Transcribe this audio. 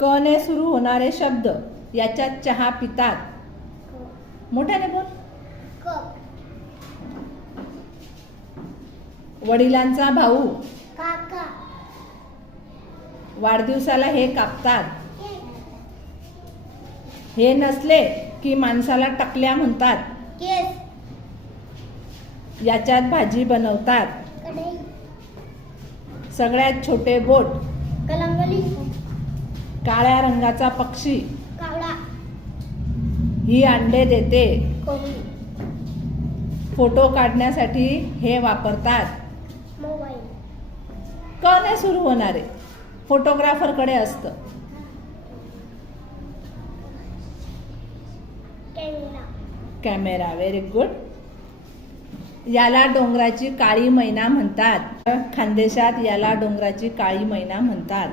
क ने सुरू होणारे शब्द याच्यात चहा पितात. मोठ्याने बोल. कप. वडिलांचा भाऊ. काका. वाढदिवसाला हे कापतात. हे नसले की माणसाला टकल्या म्हणतात. केस. याच्यात भाजी बनवतात. कढई. सगळ्यात छोटे बोट. कलंगली. काळ्या रंगाचा पक्षी. कावळा. ही अंडे देते. कोंबडी. फोटो काढण्यासाठी हे वापरतात. मोबाईल. क ने सुरू होणारे फोटोग्राफरकडे असतं. कॅमेरा. कॅमेरा. Very good. याला डोंगराची काळी मैना म्हणतात. खानदेशात याला डोंगराची काळी मैना म्हणतात.